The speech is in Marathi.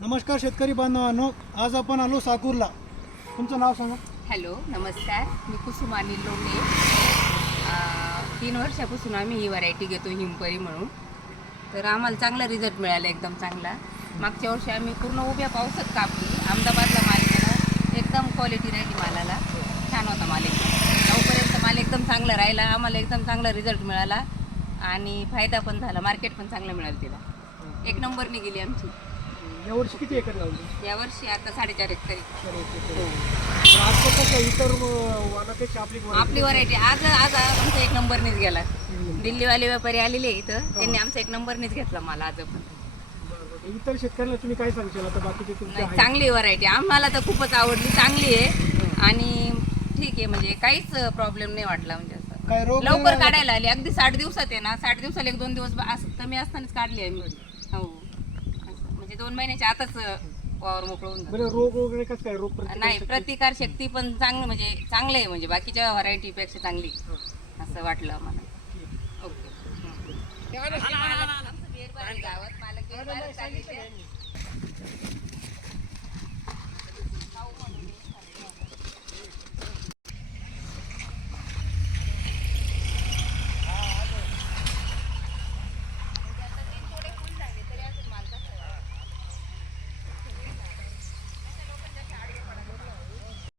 नमस्कार शेतकरी बांधवांनो, आज आपण आलो साकूरला. तुमचं नाव सांगा. हॅलो नमस्कार, मी कुसुम अनिल लोटे. 3 वर्षापासून आम्ही ही व्हरायटी घेतो हिमपरी म्हणून. तर आम्हाला चांगला रिझल्ट मिळाला, एकदम चांगला. मागच्या वर्षी आम्ही पूर्ण उभ्या पावसात कापली. अहमदाबादला माल गेला, एकदम क्वालिटी राहिली मालाला, छान होता माल एकदम. लवपर्यंत माल एकदम चांगला राहिला, आम्हाला एकदम चांगला रिझल्ट मिळाला आणि फायदा पण झाला, मार्केट पण चांगलं मिळालं तिला. 1 नंबरने गेली आमची. यावर्षी किती एकर लावली? यावर्षी आता 4.5 एकरी. आज कसं इतर वाणापेक्षा आपली व्हरायटी आज आज आमचा 1 नंबरनेच गेला. दिल्लीवाले व्यापारी आलेले इथं, त्यांनी आमचा 1 नंबरनेच घेतला माल आज पण. इतर शेतकऱ्यांना तुम्ही काय सांगशाल आता बाकीचे तुमचे नाही, आहे? चांगली व्हरायटी आम्हाला तर खूपच आवडली, चांगली आहे आणि ठीक आहे, म्हणजे काहीच प्रॉब्लेम नाही वाटला. म्हणजे असं काय रोग लवकर काढायला आली, अगदी 60 दिवसात आहे ना, 60 दिवसाला 1-2 दिवस कमी असतानाच काढली आहे मी. हो, असं म्हणजे 2 महिन्याच्या आताच वावर मोकळून झालं. बरं, रोग वगैरे कसं काय? रोग नाही, प्रतिकार शक्ती पण चांगलं, म्हणजे चांगलं आहे, म्हणजे बाकीच्या व्हरायटीपेक्षा चांगली असं वाटलं आम्हाला. ओके. गावात मालक चालले ते.